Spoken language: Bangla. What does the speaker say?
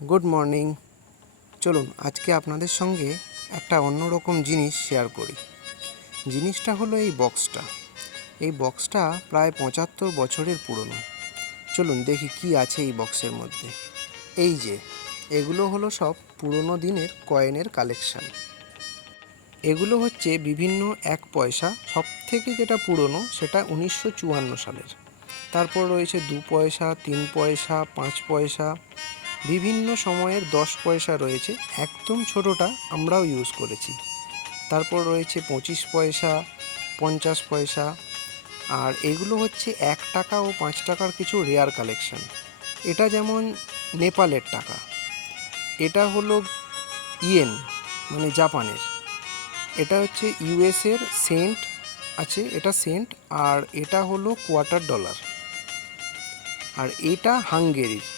Good morning. চলুন আজকে আপনাদের সঙ্গে একটা অন্যরকম জিনিস শেয়ার করি। জিনিসটা হলো এই বক্সটা প্রায় ৭৫ বছরের পুরনো। চলুন দেখি কি আছে এই বক্সের মধ্যে। এই যে এগুলো হলো সব পুরনো দিনের কয়েনের কালেকশান। এগুলো হচ্ছে বিভিন্ন ১ পয়সা, সব থেকে যেটা পুরনো সেটা ১৯৫৪ সালের। তারপর রয়েছে ২ পয়সা, ৩ পয়সা, ৫ পয়সা, বিভিন্ন সময়ের ১০ পয়সা রয়েছে, একদম ছোটোটা আমরাও ইউজ করেছি। তারপর রয়েছে ২৫ পয়সা, ৫০ পয়সা, আর এগুলো হচ্ছে ১ টাকা ও ৫ টাকার কিছু রেয়ার কালেকশান। এটা যেমন নেপালের টাকা, এটা হলো ইয়েন মানে জাপানের, এটা হচ্ছে ইউএসের সেন্ট আছে, এটা সেন্ট, আর এটা হলো কোয়ার্টার ডলার, আর এটা হাঙ্গেরির।